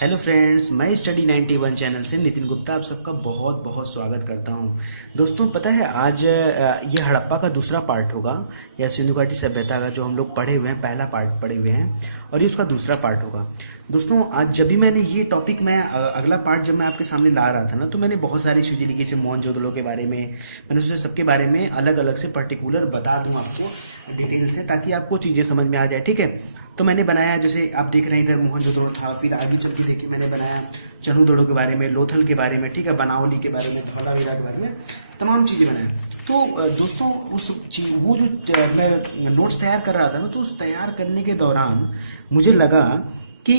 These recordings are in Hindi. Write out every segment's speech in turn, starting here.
हेलो फ्रेंड्स, मैं स्टडी 91 चैनल से नितिन गुप्ता आप सबका बहुत बहुत स्वागत करता हूं। दोस्तों, पता है आज ये हड़प्पा का दूसरा पार्ट होगा या सिंधु घाटी सभ्यता का जो हम लोग पढ़े हुए हैं, पहला पार्ट पढ़े हुए हैं और ये उसका दूसरा पार्ट होगा। दोस्तों, आज जब भी मैंने ये टॉपिक अगला पार्ट जब मैं आपके सामने ला रहा था ना, तो मैंने बहुत सारी चीज़ें लिखी, जैसे मोहनजोदड़ो के बारे में। मैंने सोचा सबके बारे में अलग अलग से पर्टिकुलर बता दूं आपको डिटेल से, ताकि आपको चीज़ें समझ में आ जाए। ठीक है, तो मैंने बनाया, जैसे आप देख रहे हैं इधर मोहनजोदड़ो था, फिर आगे चल के देखिए मैंने बनाया चनूदड़ो के बारे में, लोथल के बारे में, ठीक है, बनावली के बारे में, धौलावीरा के बारे में, तमाम चीज़ें बनाए। तो दोस्तों, वो जो मैं नोट्स तैयार कर रहा था ना, तो उस तैयार करने के दौरान मुझे लगा कि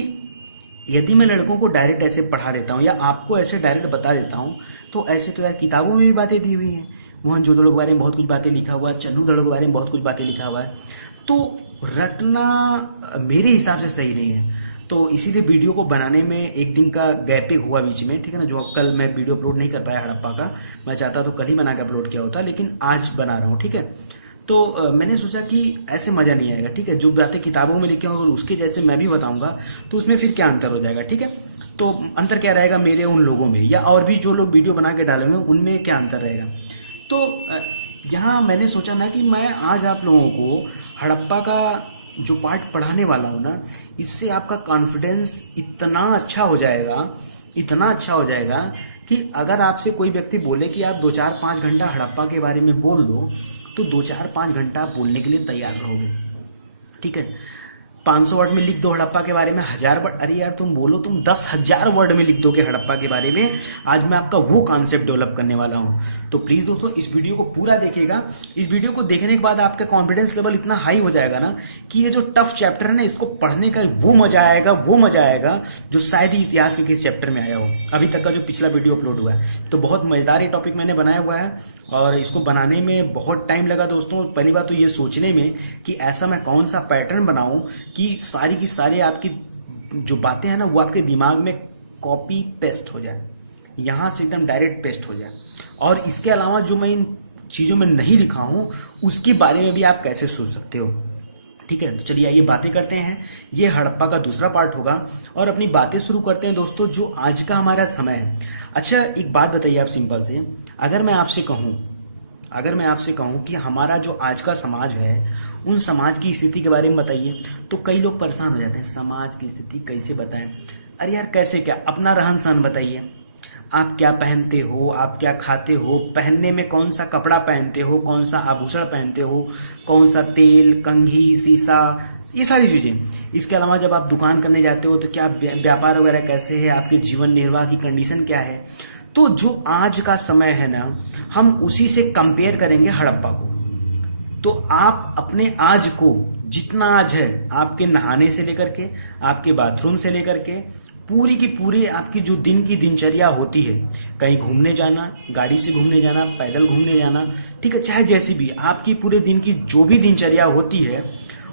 यदि मैं लड़कों को डायरेक्ट ऐसे पढ़ा देता हूँ या आपको ऐसे डायरेक्ट बता देता हूँ, तो ऐसे तो यार किताबों में भी बातें दी हुई हैं, मोहनजोदड़ो के बारे में बहुत कुछ बातें लिखा हुआ है, चन्नूदड़ो के बारे में बहुत कुछ बातें लिखा हुआ है, तो रटना मेरे हिसाब से सही नहीं है। तो इसीलिए वीडियो को बनाने में एक दिन का गैपिंग हुआ बीच में, ठीक है ना। जो कल मैं वीडियो अपलोड नहीं कर पाया हड़प्पा का, मैं चाहता तो कल ही बना के अपलोड किया होता, लेकिन आज बना रहा हूँ, ठीक है। तो मैंने सोचा कि ऐसे मज़ा नहीं आएगा, ठीक है। जो बातें किताबों में लिखी होंगी उसके जैसे मैं भी बताऊंगा तो उसमें फिर क्या अंतर हो जाएगा, ठीक है। तो अंतर क्या रहेगा मेरे उन लोगों में, या और भी जो लोग वीडियो बना के डाले हुए उनमें क्या अंतर रहेगा। तो यहाँ मैंने सोचा ना कि मैं आज आप लोगों को हड़प्पा का जो पार्ट पढ़ाने वाला हूँ ना, इससे आपका कॉन्फिडेंस इतना अच्छा हो जाएगा, इतना अच्छा हो जाएगा कि अगर आपसे कोई व्यक्ति बोले कि आप 2-4-5 घंटा हड़प्पा के बारे में बोल दो, तो 2-4-5 घंटा आप बोलने के लिए तैयार रहोगे, ठीक है। 500 वर्ड में लिख दो हड़प्पा के बारे में, 1000 वर्ड, अरे यार तुम बोलो तुम 10,000 वर्ड में लिख दोगे हड़प्पा के बारे में। आज मैं आपका वो कॉन्सेप्ट डेवलप करने वाला हूँ। तो प्लीज दोस्तों, इस वीडियो को पूरा देखिएगा। इस वीडियो को देखने के बाद आपका कॉन्फिडेंस लेवल इतना हाई हो जाएगा ना कि ये जो टफ चैप्टर है ना, इसको पढ़ने का वो मजा आएगा, वो मजा आएगा जो शायद ही इतिहास के किसी चैप्टर में आया हो अभी तक का जो पिछला वीडियो अपलोड हुआ है। तो बहुत मजेदार ये टॉपिक मैंने बनाया हुआ है और इसको बनाने में बहुत टाइम लगा दोस्तों। पहली बात तो ये सोचने में कि ऐसा मैं कौन सा पैटर्न बनाऊं कि सारी की सारी आपकी जो बातें हैं ना, वो आपके दिमाग में कॉपी पेस्ट हो जाए, यहां से एकदम डायरेक्ट पेस्ट हो जाए। और इसके अलावा जो मैं इन चीज़ों में नहीं लिखा हूं उसके बारे में भी आप कैसे सोच सकते हो, ठीक है। तो चलिए आइए बातें करते हैं। ये हड़प्पा का दूसरा पार्ट होगा और अपनी बातें शुरू करते हैं दोस्तों, जो आज का हमारा समय है। अच्छा, एक बात बताइए आप सिंपल से, अगर मैं आपसे कहूं कि हमारा जो आज का समाज है, उन समाज की स्थिति के बारे में बताइए, तो कई लोग परेशान हो जाते हैं, समाज की स्थिति कैसे बताएं। अरे यार कैसे क्या, अपना रहन सहन बताइए, आप क्या पहनते हो, आप क्या खाते हो, पहनने में कौन सा कपड़ा पहनते हो, कौन सा आभूषण पहनते हो, कौन सा तेल, कंघी, शीशा, ये सारी चीज़ें। इसके अलावा जब आप दुकान करने जाते हो तो क्या व्यापार वगैरह कैसे है, आपके जीवन निर्वाह की कंडीशन क्या है। तो जो आज का समय है ना, हम उसी से कंपेयर करेंगे हड़प्पा को। तो आप अपने आज को, जितना आज है, आपके नहाने से लेकर के, आपके बाथरूम से लेकर के, पूरी की पूरी आपकी जो दिन की दिनचर्या होती है, कहीं घूमने जाना, गाड़ी से घूमने जाना, पैदल घूमने जाना, ठीक है, चाहे जैसी भी आपकी पूरे दिन की जो भी दिनचर्या होती है,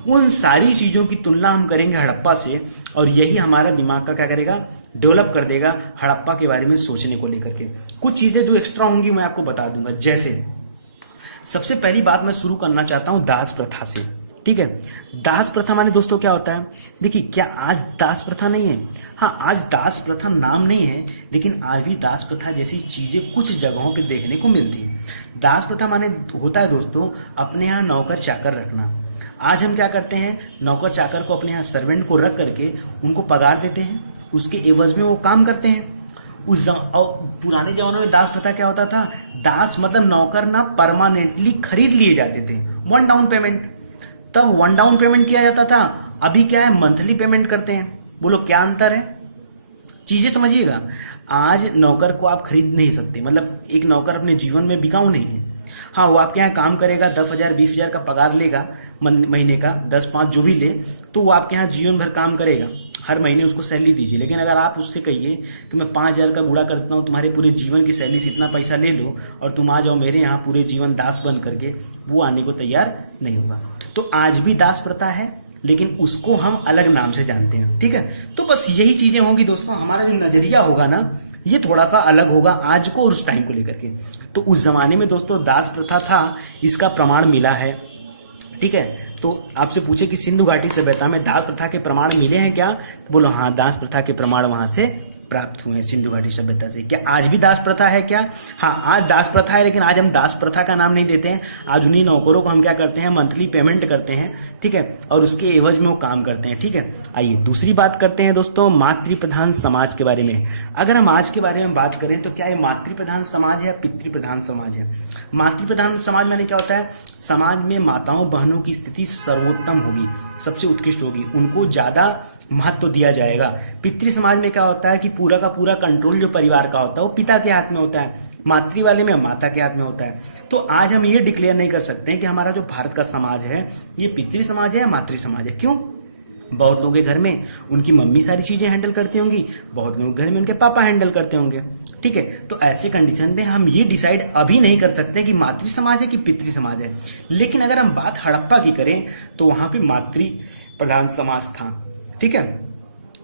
उन सारी चीज़ों की तुलना हम करेंगे हड़प्पा से। और यही हमारा दिमाग का क्या करेगा, डेवलप कर देगा हड़प्पा के बारे में सोचने को लेकर के। कुछ चीज़ें जो एक्स्ट्रा होंगी मैं आपको बता दूंगा। जैसे सबसे पहली बात मैं शुरू करना चाहता हूं दास प्रथा से, ठीक है। दास प्रथा माने दोस्तों क्या होता है, देखिए, क्या आज दास प्रथा नहीं है? हाँ, आज दास प्रथा नाम नहीं है, लेकिन आज भी दास प्रथा जैसी चीजें कुछ जगहों पे देखने को मिलती है। दास प्रथा माने होता है दोस्तों अपने यहाँ नौकर चाकर रखना। आज हम क्या करते हैं, नौकर चाकर को अपने यहाँ सर्वेंट को रख करके उनको पगार देते हैं, उसके एवज में वो काम करते हैं। पुराने जमाने में दास प्रथा क्या होता था, दास मतलब नौकर ना परमानेंटली खरीद लिए जाते थे, वन डाउन पेमेंट। तब वन डाउन पेमेंट किया जाता था, अभी क्या है, मंथली पेमेंट करते हैं। बोलो क्या अंतर है, चीजें समझिएगा। आज नौकर को आप खरीद नहीं सकते, मतलब एक नौकर अपने जीवन में बिकाऊ नहीं है। हाँ, वो आपके यहाँ काम करेगा, 10,000 20,000 का पगार लेगा महीने का, 10-5 जो भी ले, तो वो आपके यहाँ जीवन भर काम करेगा, हर महीने उसको सैलरी दीजिए। लेकिन अगर आप उससे कहिए कि मैं 5,000 का गुड़ा करता हूँ, तुम्हारे पूरे जीवन की सैलरी से इतना पैसा ले लो और तुम आ जाओ मेरे यहाँ पूरे जीवन दास बन करके, वो आने को तैयार नहीं होगा। तो आज भी दास प्रथा है, लेकिन उसको हम अलग नाम से जानते हैं, ठीक है। तो बस यही चीजें होंगी दोस्तों, हमारा जो नजरिया होगा ना, ये थोड़ा सा अलग होगा आज को और उस टाइम को लेकर के। तो उस जमाने में दोस्तों दास प्रथा था, इसका प्रमाण मिला है, ठीक है। तो आपसे पूछे कि सिंधु घाटी सभ्यता में दास प्रथा के प्रमाण मिले हैं क्या, तो बोलो हाँ, दास प्रथा के प्रमाण वहां से प्राप्त हुए हैं सिंधु घाटी सभ्यता से। क्या आज भी दास प्रथा है क्या? हाँ, आज दास प्रथा है, लेकिन आज हम दास प्रथा का नाम नहीं देते हैं। आज उन्हीं नौकरों को हम क्या करते हैं, मंथली पेमेंट करते हैं, ठीक है, और उसके एवज में वो काम करते हैं, ठीक है। आइए दूसरी बात करते हैं दोस्तों, मातृ प्रधान समाज के बारे में। अगर हम आज के बारे में बात करें तो क्या ये मातृ प्रधान समाज है या पितृ प्रधान समाज है? मातृ प्रधान समाज माने क्या होता है? समाज में माताओं बहनों की स्थिति सर्वोत्तम होगी, सबसे उत्कृष्ट होगी, उनको ज्यादा महत्व दिया जाएगा। पितृ समाज में क्या होता है कि पूरा का पूरा कंट्रोल जो परिवार का होता है वो पिता के हाथ में होता है, मातृ वाले में माता के हाथ में होता है। तो आज हम ये डिक्लेयर नहीं कर सकते हैं कि हमारा जो भारत का समाज है ये पितृ समाज है या मातृ समाज है। क्यों? बहुत लोगों के घर में उनकी मम्मी सारी चीजें हैंडल करती होंगी, बहुत लोगों के घर में उनके पापा हैंडल करते होंगे, ठीक है। तो ऐसे कंडीशन में हम ये डिसाइड अभी नहीं कर सकते कि मातृ समाज है कि पितृ समाज है। लेकिन अगर हम बात हड़प्पा की करें तो वहां पे मातृ प्रधान समाज था, ठीक है।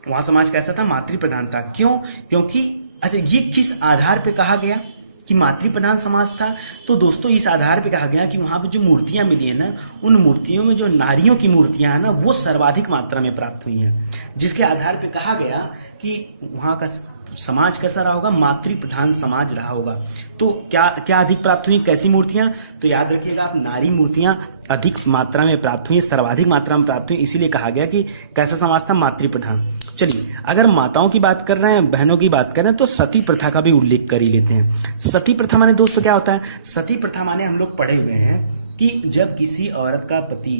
वहां समाज कैसा था? मातृ प्रधान था। क्यों? क्योंकि अच्छा, ये किस आधार पे कहा गया कि मातृ प्रधान समाज था? तो दोस्तों इस आधार पे कहा गया कि वहां पे जो मूर्तियां मिली है ना, उन मूर्तियों में जो नारियों की मूर्तियां हैं ना, वो सर्वाधिक मात्रा में प्राप्त हुई हैं, जिसके आधार पे कहा गया कि वहां का समाज कैसा रहा होगा? मातृ प्रधान समाज रहा होगा। तो क्या क्या अधिक प्राप्त हुई? कैसी मूर्तियां? तो याद रखिएगा आप, नारी मूर्तियां अधिक मात्रा में प्राप्त हुई, सर्वाधिक मात्रा में प्राप्त हुई, इसीलिए कहा गया कि कैसा समाज था? मातृ प्रधान। चलिए, अगर माताओं की बात कर रहे हैं, बहनों की बात कर रहे हैं, तो सती प्रथा का भी उल्लेख कर ही लेते हैं। सती प्रथा माने दोस्तों क्या होता है? सती प्रथा माने हम लोग पढ़े हुए हैं कि जब किसी औरत का पति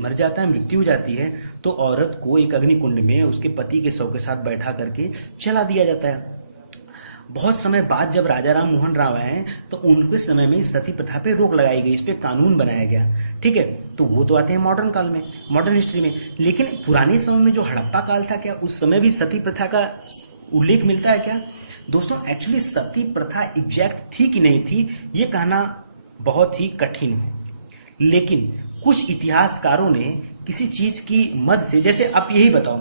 मर जाता है, मृत्यु हो जाती है, तो औरत को एक अग्निकुंड में उसके पति के शव के साथ बैठा करके जला दिया जाता है। बहुत समय बाद जब राजा राम मोहन राव आए तो उनके समय में इस सती प्रथा पे रोक लगाई गई, इस पे कानून बनाया गया, ठीक है। तो वो तो आते हैं मॉडर्न काल में, मॉडर्न हिस्ट्री में। लेकिन पुराने समय में जो हड़प्पा काल था, क्या उस समय भी सती प्रथा का उल्लेख मिलता है क्या? दोस्तों एक्चुअली सती प्रथा एग्जैक्ट थी कि नहीं थी, ये कहना बहुत ही कठिन है। लेकिन कुछ इतिहासकारों ने किसी चीज की मद से, जैसे आप यही बताओ,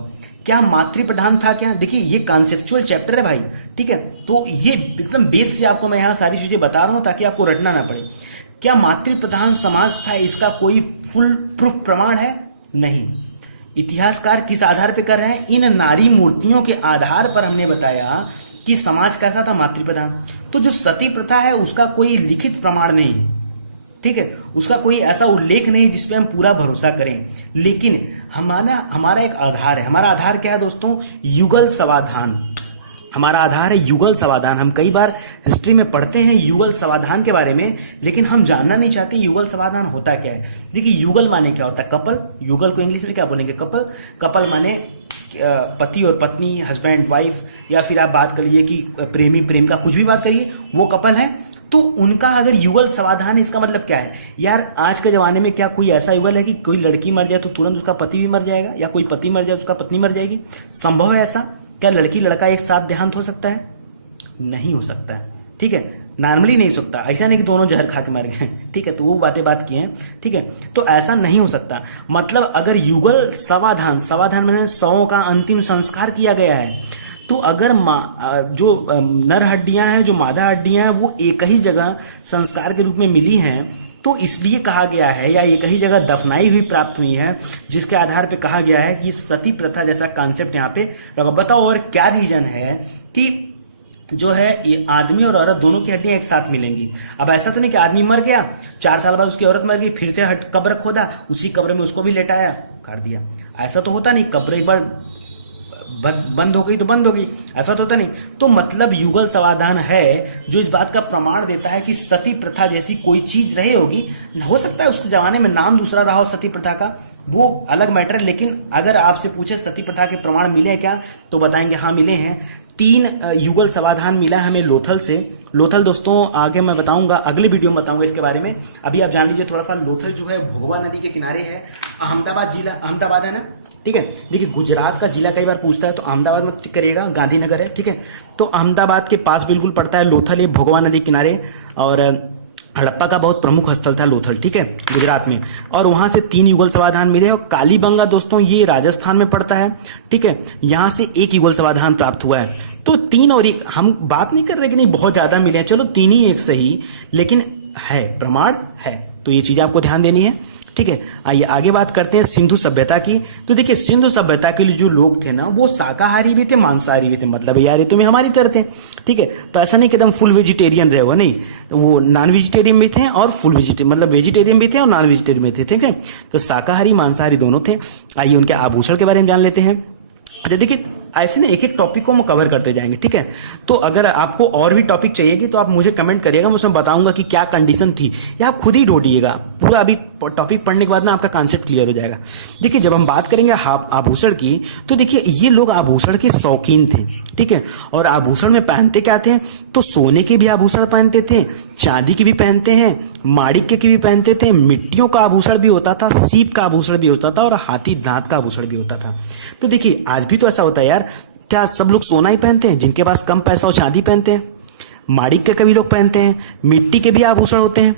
क्या मातृ प्रधान था क्या? देखिए ये कॉन्सेप्चुअल चैप्टर है भाई, ठीक है। तो ये एकदम बेस से आपको मैं यहाँ सारी चीजें बता रहा हूं ताकि आपको रटना ना पड़े। क्या मातृ प्रधान समाज था, इसका कोई फुल प्रूफ प्रमाण है? नहीं। इतिहासकार किस आधार पर कर रहे हैं? इन नारी मूर्तियों के आधार पर हमने बताया कि समाज कैसा था? मातृ प्रधान। तो जो सती प्रथा है उसका कोई लिखित प्रमाण नहीं, ठीक है, उसका कोई ऐसा उल्लेख नहीं जिसपे हम पूरा भरोसा करें। लेकिन हमारा एक आधार है। हमारा आधार क्या है दोस्तों? युगल समाधान। हमारा आधार है युगल समाधान। हम कई बार हिस्ट्री में पढ़ते हैं युगल समाधान के बारे में, लेकिन हम जानना नहीं चाहते युगल समाधान होता क्या है। देखिए युगल माने क्या होता है? कपल। युगल को इंग्लिश में क्या बोलेंगे? कपल। कपल माने पति और पत्नी, हस्बैंड वाइफ, या फिर आप बात करिए कि प्रेमी प्रेमिका, कुछ भी बात करिए, वो कपल है। तो उनका अगर युगल समाधान है, इसका मतलब क्या है? यार आज के जमाने में क्या कोई ऐसा युगल है कि कोई लड़की मर जाए तो तुरंत उसका पति भी मर जाएगा, या कोई पति मर जाए उसका पत्नी मर जाएगी? संभव है ऐसा? क्या लड़की लड़का एक साथ देहांत हो सकता है? नहीं हो सकता है, ठीक है। नॉर्मली नहीं सकता, ऐसा नहीं कि दोनों जहर खा के मर गए, ठीक है। तो वो बात की हैं, ठीक है। तो ऐसा नहीं हो सकता। मतलब अगर युगल समाधान, समाधान मैंने शवों का अंतिम संस्कार किया गया है, तो अगर जो नर हड्डियां हैं, जो मादा हड्डियां हैं, वो एक ही जगह संस्कार के रूप में मिली हैं, तो इसलिए कहा गया है, या एक ही जगह दफनाई हुई प्राप्त हुई है, जिसके आधार पे कहा गया है कि सती प्रथा जैसा कॉन्सेप्ट यहाँ पे लगा। बताओ और क्या रीजन है कि जो है ये आदमी और औरत दोनों की हड्डियां एक साथ मिलेंगी? अब ऐसा तो नहीं कि आदमी मर गया, 4 साल बाद उसकी औरत मर गई, फिर से कब्र खोदा, उसी कब्र में उसको भी लेटाया, काट दिया। ऐसा तो होता नहीं। कब्र एक बार बंद हो गई तो बंद हो गई, ऐसा तो होता नहीं। तो मतलब युगल समाधान है जो इस बात का प्रमाण देता है कि सती प्रथा जैसी कोई चीज रही होगी। हो सकता है उस जमाने में नाम दूसरा रहा हो सती प्रथा का, वो अलग मैटर है। लेकिन अगर आपसे पूछे सती प्रथा के प्रमाण मिले क्या, तो बताएंगे हाँ मिले हैं। 3 युगल समाधान मिला हमें लोथल से। लोथल दोस्तों आगे मैं बताऊंगा, अगले वीडियो में बताऊंगा इसके बारे में। अभी आप जान लीजिए थोड़ा सा, लोथल जो है भोगवा नदी के किनारे है, अहमदाबाद जिला, अहमदाबाद है ना, ठीक है। देखिए गुजरात का जिला कई बार पूछता है, तो अहमदाबाद में टिक करिएगा, गांधीनगर है, ठीक है। तो अहमदाबाद के पास बिल्कुल पड़ता है लोथल, ये भोगवा नदी किनारे, और हड़प्पा का बहुत प्रमुख स्थल था लोथल, ठीक है, गुजरात में। और वहां से 3 युगल समाधान मिले। और कालीबंगा दोस्तों ये राजस्थान में पड़ता है, ठीक है, यहां से 1 युगल समाधान प्राप्त हुआ है। तो 3 और 1, हम बात नहीं कर रहे कि नहीं बहुत ज्यादा मिले हैं, चलो 3 ही एक सही, लेकिन है, प्रमाण है। तो ये चीज आपको ध्यान देनी है। ठीक है, आइए आगे बात करते हैं सिंधु सभ्यता की। तो देखिए सिंधु सभ्यता के लिए जो लोग थे ना, वो शाकाहारी भी थे, मांसाहारी भी थे, मतलब यार ये तो हमारी तरह थे। ठीक है, तो ऐसा नहीं कि एकदम फुल वेजिटेरियन रहे हो, नहीं, वो नॉन वेजिटेरियन भी थे और फुल वेजिटेरियन, मतलब वेजिटेरियन भी थे और नॉन वेजिटेरियन भी थे। ठीक है, तो शाकाहारी मांसाहारी दोनों थे। आइए उनके आभूषण के बारे में जान लेते हैं। अच्छा देखिए, ऐसे ना एक एक टॉपिक को हम कवर करते जाएंगे। ठीक है, तो अगर आपको और भी टॉपिक चाहिएगी तो आप मुझे कमेंट करिएगा, मैं उसमें बताऊंगा कि क्या कंडीशन थी, या आप खुद ही ढूंढिएगा। पूरा अभी टॉपिक पढ़ने के बाद ना आपका कॉन्सेप्ट क्लियर हो जाएगा। देखिए जब हम बात करेंगे आभूषण की, तो देखिए ये लोग आभूषण के शौकीन थे। ठीक है, और आभूषण में पहनते क्या थे, तो सोने के भी आभूषण पहनते थे, चांदी के भी पहनते हैं, माणिक्य के भी पहनते थे, मिट्टियों का आभूषण भी होता था, सीप का आभूषण भी होता था और हाथी दांत का आभूषण भी होता था। तो देखिए आज भी तो ऐसा होता है यार, क्या सब लोग सोना ही पहनते हैं? जिनके पास कम पैसा हो चांदी पहनते हैं, माणिक्य के भी लोग पहनते हैं, मिट्टी के भी आभूषण होते हैं।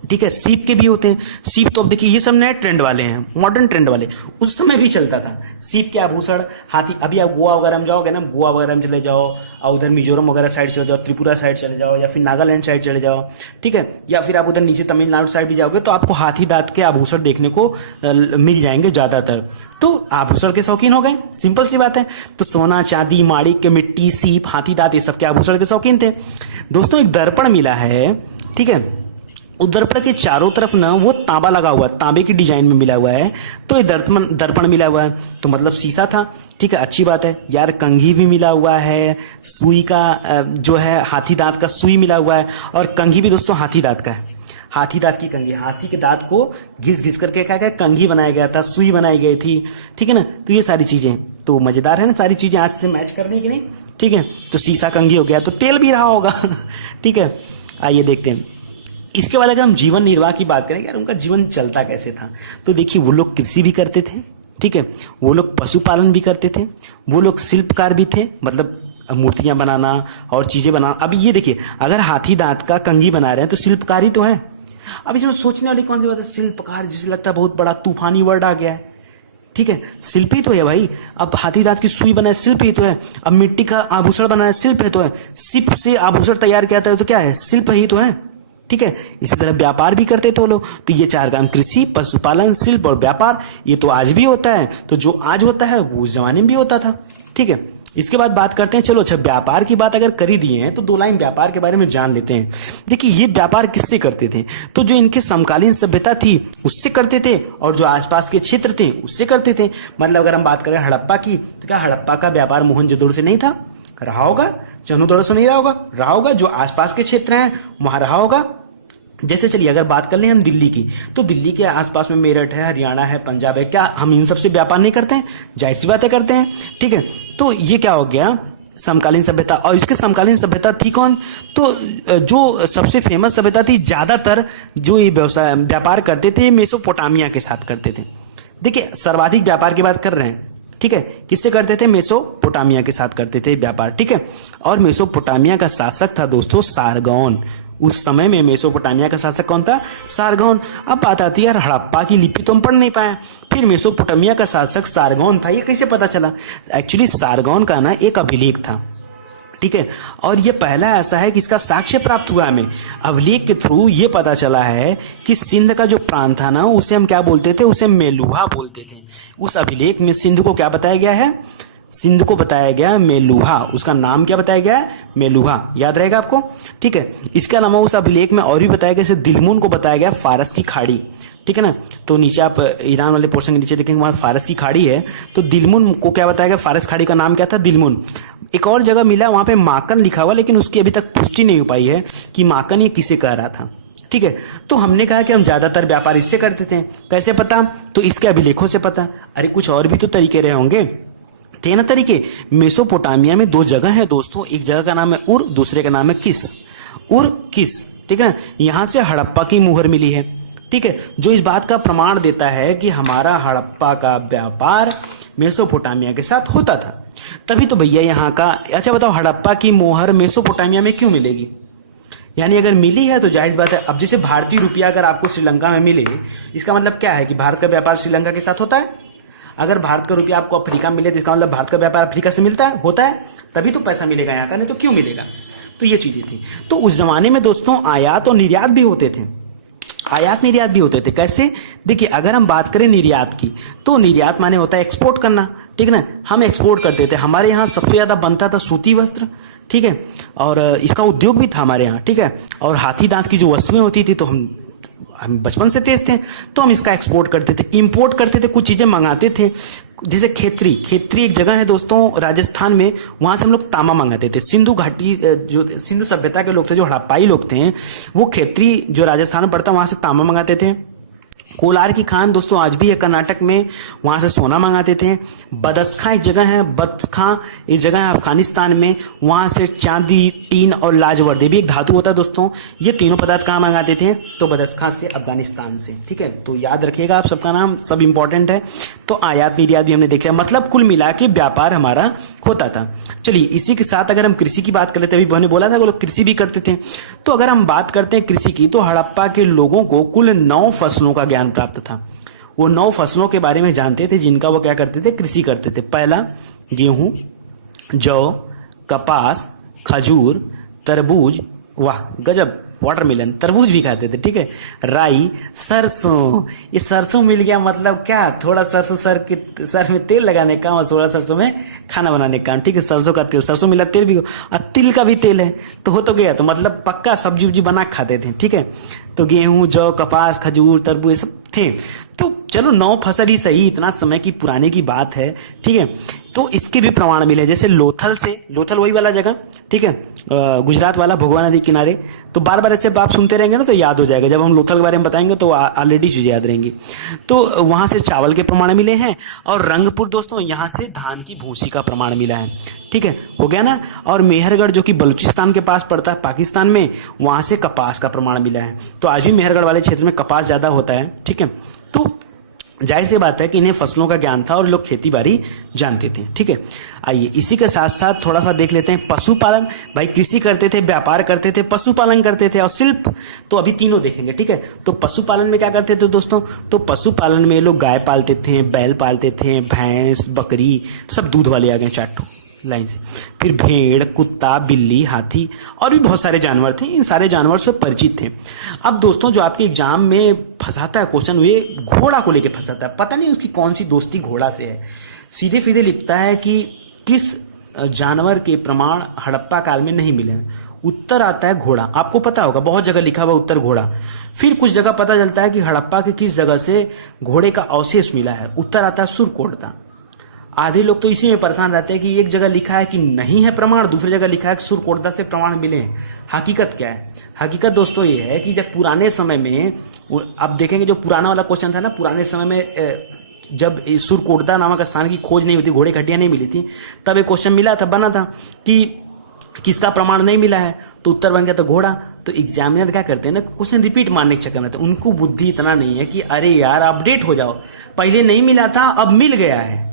ठीक है, सीप के भी होते हैं। सीप तो अब देखिए ये सब नए ट्रेंड वाले हैं, मॉडर्न ट्रेंड वाले, उस समय भी चलता था सीप के आभूषण, हाथी। अभी आप गोवा वगैरह में जाओगे ना, गोवा वगैरह में चले जाओ और उधर मिजोरम वगैरह साइड चले जाओ, त्रिपुरा साइड चले जाओ, या फिर नागालैंड साइड चले जाओ। ठीक है, या फिर आप उधर नीचे तमिलनाडु साइड भी जाओगे तो आपको हाथी दांत के आभूषण देखने को मिल जाएंगे ज्यादातर। तो आभूषण के शौकीन हो गए, सिंपल सी बात है। तो सोना चांदी माणिक्य मिट्टी सीप हाथी दांत ये सब के आभूषण के शौकीन थे। दोस्तों एक दर्पण मिला है, ठीक है, उस दर्पण के चारों तरफ ना वो तांबा लगा हुआ है, तांबे की डिजाइन में मिला हुआ है। तो ये दर्पण मिला हुआ है, तो मतलब शीशा था। ठीक है, अच्छी बात है यार। कंघी भी मिला हुआ है, सुई का जो है हाथी दांत का सुई मिला हुआ है, और कंघी भी दोस्तों हाथी दांत का है। हाथी दांत की कंघी, हाथी के दांत को घिस घिस करके क्या क्या कंघी बनाया गया था, सुई बनाई गई थी। ठीक है ना, तो ये सारी चीजें तो मजेदार है ना, सारी चीजें आज से मैच करने की नहीं। ठीक है, तो शीशा कंघी हो गया, तो तेल भी रहा होगा। ठीक है, आइए देखते हैं। इसके बाद अगर हम जीवन निर्वाह की बात करें, यार उनका जीवन चलता कैसे था, तो देखिए वो लोग कृषि भी करते थे। ठीक है, वो लोग पशुपालन भी करते थे, वो लोग शिल्पकार भी थे, मतलब मूर्तियां बनाना और चीजें बनाना। अब ये देखिए, अगर हाथी दांत का कंघी बना रहे हैं तो शिल्पकारी तो है। अब इसमें सोचने वाली कौन सी बात है, शिल्पकार जिसे लगता है बहुत बड़ा तूफानी वर्ड आ गया है। ठीक है, शिल्प ही तो है भाई। अब हाथी दांत की सुई बनाए, शिल्प ही तो है। अब मिट्टी का आभूषण बनाया, शिल्प है तो है। शिल्प से आभूषण तैयार किया था तो क्या है, शिल्प ही तो है। ठीक है, इसी तरह व्यापार भी करते थे वो लोग। तो ये चार काम, कृषि पशुपालन शिल्प और व्यापार, ये तो आज भी होता है। तो जो आज होता है वो उस जमाने में भी होता था। ठीक है, इसके बाद बात करते हैं, चलो अच्छा व्यापार की बात अगर कर ही दिए हैं तो दो लाइन व्यापार के बारे में जान लेते हैं। देखिए ये व्यापार किससे करते थे, तो जो इनके समकालीन सभ्यता थी उससे करते थे, और जो आसपास के क्षेत्र थे उससे करते थे। मतलब अगर हम बात करें हड़प्पा की, तो क्या हड़प्पा का व्यापार मोहनजोदड़ो से नहीं था? रहा होगा। चंदूदड़ो से नहीं रहा होगा। जो आसपास के क्षेत्र हैं वहां रहा होगा। जैसे चलिए अगर बात कर लें हम दिल्ली की, तो दिल्ली के आसपास में मेरठ है, हरियाणा है, पंजाब है, क्या हम इन सबसे व्यापार नहीं करते हैं? जाहिर सी बातें करते हैं। ठीक है, तो ये क्या हो गया समकालीन सभ्यता। और इसके समकालीन सभ्यता थी कौन, तो जो सबसे फेमस सभ्यता थी, ज्यादातर जो ये व्यवसाय व्यापार करते थे मेसोपोटामिया के साथ करते थे। देखिए सर्वाधिक व्यापार की बात कर रहे हैं। ठीक है, किससे करते थे? मेसोपोटामिया के साथ करते थे व्यापार। ठीक है, और मेसोपोटामिया का शासक था दोस्तों सारगौन। उस समय में मेसोपोटामिया का शासक कौन था? सारगौन। अब बात आती है यार हड़प्पा की लिपि तो हम पढ़ नहीं पाए, फिर मेसोपोटामिया का शासक सारगौन था, ये कैसे पता चला? एक्चुअली सारगौन का ना एक अभिलेख था। ठीक है, और ये पहला ऐसा है कि इसका साक्ष्य प्राप्त हुआ हमें। अभिलेख के थ्रू ये पता चला है कि सिंध का जो प्रांत था ना, उसे हम क्या बोलते थे? उसे मेलुहा बोलते थे। उस अभिलेख में सिंध को क्या बताया गया है? सिंध को बताया गया मेलुहा। उसका नाम क्या बताया गया है? मेलुहा। याद रहेगा आपको। ठीक है, इसके अलावा उस अभिलेख में और भी बताया गया, जैसे दिलमुन को बताया गया फारस की खाड़ी। ठीक है ना, तो नीचे आप ईरान वाले पोर्शन के नीचे देखेंगे वहां फारस की खाड़ी है, तो दिलमुन को क्या बताया गया? फारस खाड़ी का नाम क्या था? दिलमुन। एक और जगह मिला वहां पे माकन लिखा हुआ, लेकिन उसकी अभी तक पुष्टि नहीं हो पाई है कि माकन ये किसे कह रहा था। ठीक है, तो हमने कहा कि हम ज्यादातर व्यापार इससे करते थे। कैसे पता? तो इसके अभिलेखों से पता। अरे कुछ और भी तो तरीके रहे होंगे, थे ना तरीके। मेसोपोटामिया में दो जगह है दोस्तों, एक जगह का नाम है उर, दूसरे का नाम है किस। उर किस, ठीक है, यहां से हड़प्पा की मुहर मिली है। ठीक है, जो इस बात का प्रमाण देता है कि हमारा हड़प्पा का व्यापार मेसोपोटामिया के साथ होता था। तभी तो भैया यहाँ का, अच्छा बताओ हड़प्पा की मोहर मेसोपोटामिया में क्यों मिलेगी? यानी अगर मिली है तो जाहिर बात है, अब जैसे भारतीय रुपया अगर आपको श्रीलंका में मिले, इसका मतलब क्या है कि भारत का व्यापार श्रीलंका के साथ होता है। अगर भारत का रुपया आपको अफ्रीका में मिले तो इसका मतलब भारत का व्यापार अफ्रीका से मिलता है, होता है, तभी तो पैसा मिलेगा यहाँ का, नहीं तो क्यों मिलेगा? तो ये चीजें थी। तो उस जमाने में दोस्तों आयात और निर्यात भी होते थे। आयात निर्यात भी होते थे। कैसे? देखिए, अगर हम बात करें निर्यात की, तो निर्यात माने होता है एक्सपोर्ट करना, ठीक है ना। हम एक्सपोर्ट करते थे, हमारे यहाँ सबसे ज्यादा बनता था सूती वस्त्र, ठीक है, और इसका उद्योग भी था हमारे यहाँ, ठीक है। और हाथी दांत की जो वस्तुएं होती थी, तो हम बचपन से तेज थे, तो हम इसका एक्सपोर्ट करते थे, इंपोर्ट करते थे, कुछ चीजें मंगाते थे। जैसे खेतरी, खेतरी एक जगह है दोस्तों राजस्थान में, वहां से हम लोग तांबा मंगाते थे। सिंधु घाटी, जो सिंधु सभ्यता के लोग थे, जो हड़प्पाई लोग थे, वो खेतरी जो राजस्थान में पड़ता, वहां से तांबा मंगाते थे। कोलार की खान दोस्तों आज भी है कर्नाटक में, वहां से सोना मंगाते थे। बदस्खा एक जगह है, बदस्खा एक जगह है अफगानिस्तान में, वहां से चांदी, टीन और लाजवर्दी भी एक धातु होता है दोस्तों। ये तीनों पदार्थ कहाँ मंगाते थे? तो बदस्खा से, अफगानिस्तान से, ठीक है। तो याद रखिएगा आप, सबका नाम सब इंपॉर्टेंट है। तो आयात निर्यात भी हमने देख लिया, मतलब कुल मिला के व्यापार हमारा होता था। चलिए, इसी के साथ अगर हम कृषि की बात कर लेते, अभी मैंने बोला था वो लोग कृषि भी करते थे। तो अगर हम बात करते हैं कृषि की, तो हड़प्पा के लोगों को कुल 9 फसलों का ज्ञान प्राप्त था। वो 9 फसलों के बारे में जानते थे, जिनका वो क्या करते थे? कृषि करते थे। पहला, गेहूं, जौ, कपास, खजूर, तरबूज, वाह गजब, वाटरमेलन, तरबूज भी खाते थे, ठीक है। राई, सरसों, ये सरसों मिल गया मतलब क्या? थोड़ा सरसों सर में तेल लगाने का, और थोड़ा सरसों में खाना बनाने का, ठीक है। सरसों का तेल, सरसों मिला तेल भी, और तिल का भी तेल है, तो हो तो गया। तो मतलब पक्का सब्जी उब्जी बना खाते थे, ठीक है। तो गेहूं, जौ, कपास, खजूर, तरबूज, ये सब थे। तो चलो 9 फसल ही सही, इतना समय की पुराने की बात है, ठीक है। तो इसके भी प्रमाण मिले, जैसे लोथल से, लोथल वही वाला जगह, ठीक है, गुजरात वाला, भगवा नदी किनारे। तो बार बार ऐसे आप सुनते रहेंगे ना, तो याद हो जाएगा। जब हम लोथल के बारे में बताएंगे तो ऑलरेडी चीजें याद रहेंगी। तो वहां से चावल के प्रमाण मिले हैं, और रंगपुर दोस्तों, यहाँ से धान की भूसी का प्रमाण मिला है, ठीक है, हो गया ना। और मेहरगढ़ जो कि बलूचिस्तान के पास पड़ता है पाकिस्तान में, वहां से कपास का प्रमाण मिला है। तो आज भी मेहरगढ़ वाले क्षेत्र में कपास ज्यादा होता है, ठीक है। तो जाहिर सी बात है कि इन्हें फसलों का ज्ञान था और लोग खेती बाड़ी जानते थे, ठीक है। आइए इसी के साथ साथ थोड़ा सा देख लेते हैं पशुपालन। भाई कृषि करते थे, व्यापार करते थे, पशुपालन करते थे और शिल्प, तो अभी तीनों देखेंगे, ठीक है। तो पशुपालन में क्या करते थे दोस्तों? तो पशुपालन में लोग गाय पालते थे, बैल पालते थे, भैंस, बकरी, सब दूध वाले आ गए चाटू लाइन से। फिर भेड़, कुत्ता, बिल्ली, हाथी और भी बहुत सारे जानवर थे। इन सारे जानवर से परिचित थे। अब दोस्तों जो आपके एग्जाम में फंसाता है क्वेश्चन, वे घोड़ा को लेके फंसाता है। पता नहीं उसकी कौन सी दोस्ती घोड़ा से है। सीधे सीधे लिखता है कि किस जानवर के प्रमाण हड़प्पा काल में नहीं मिले। उत्तर आता है घोड़ा। आपको पता होगा बहुत जगह लिखा हुआ उत्तर घोड़ा। फिर कुछ जगह पता चलता है कि हड़प्पा के किस जगह से घोड़े का अवशेष मिला है। उत्तर आता है सुरकोटदा। आधे लोग तो इसी में परेशान रहते हैं कि एक जगह लिखा है कि नहीं है प्रमाण, दूसरी जगह लिखा है कि सुरकोटदा से प्रमाण मिले हैं। हकीकत क्या है? हकीकत दोस्तों ये है कि जब पुराने समय में, आप देखेंगे जो पुराना वाला क्वेश्चन था ना, पुराने समय में जब सुरकोटदा नामक स्थान की खोज नहीं हुई थी, घोड़े की हड्डियां नहीं मिली थी, तब एक क्वेश्चन मिला था, बना था कि किसका प्रमाण नहीं मिला है, तो उत्तर बन गया था घोड़ा। तो एग्जामिनर क्या करते हैं ना, क्वेश्चन रिपीट मारने के चक्कर में, तो उनको बुद्धि इतना नहीं है कि अरे यार अपडेट हो जाओ, पहले नहीं मिला था अब मिल गया है।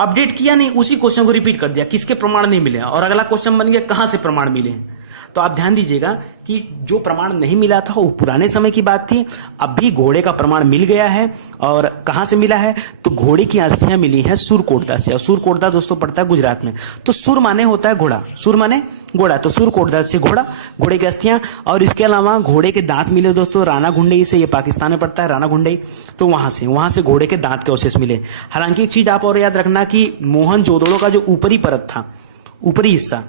अपडेट किया नहीं, उसी क्वेश्चन को रिपीट कर दिया, किसके प्रमाण नहीं मिले, और अगला क्वेश्चन बन गया कहां से प्रमाण मिले हैं। तो आप ध्यान दीजिएगा कि जो प्रमाण नहीं मिला था वो पुराने समय की बात थी। अभी घोड़े का प्रमाण मिल गया है। और कहां से मिला है? तो घोड़े की अस्थियां मिली हैं सुरकोटदा से। और सुरकोटदा दोस्तों पड़ता है गुजरात में। तो सुर माने होता है घोड़ा, सुर माने घोड़ा, तो सुरकोटदा से घोड़ा, घोड़े की अस्थियां। और इसके अलावा घोड़े के दांत मिले दोस्तों रानागुंडई से, ये पाकिस्तान में पड़ता है रानागुंडई। तो वहां से घोड़े के दांत के अवशेष मिले। हालांकि एक चीज आप और याद रखना कि मोहनजोदड़ो का जो ऊपरी परत था, ऊपरी हिस्सा,